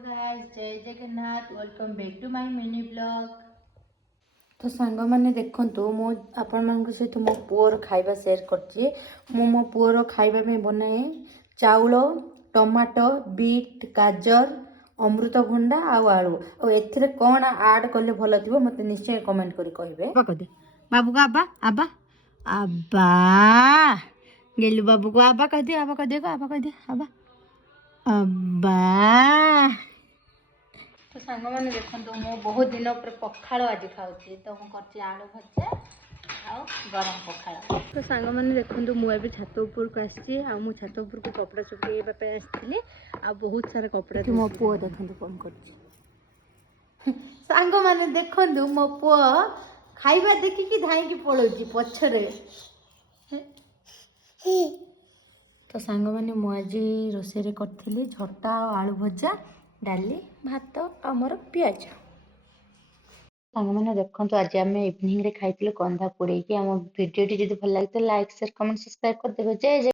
Guys, Jai Jagannath. Welcome back to my mini blog. तो song मैंने देखंतु मो आपण मान सहित मो पुअर खाइबा शेयर करछि। मो पुअर खाइबा में बनाए चाउल, टमाटो, बीट, गाजर, अमृतभंडा आउ आलू। और एथिरे कोन ऐड कले भलो थिबो मते निश्चय कमेंट करी कहबे। बाबू को आबा आबा आबा गेलु बाबू को आबा कह दे, आबा कह दे, आबा कह दे, आबा आबा। तो सांग मैंने देखो मु बहुत दिन पर पखाड़ आज खाऊँ तो मुझे आलू भजा आउ गरम पखाड़। तो सांग मैंने देखो मुझे छात उपर को आसी छात उपर को कपड़ा सुखेवाई आसती आ बहुत सारा कपड़ा मो पुओ देखो कौन कर सांग मैंने देखो मो पुओ खाइबा देखिकी धाई पड़ोची पछरे। तो सांग मैंने मुझे रोषे करी झटा आलू भजा डाली भात आमर पिज। सांग मैंने देखो आज आम इवनिंग खाई कंधा पोड़े आम भिडियो जब भल लगे लाइक शेयर कमेंट सब्सक्राइब कर देवे। जय जय।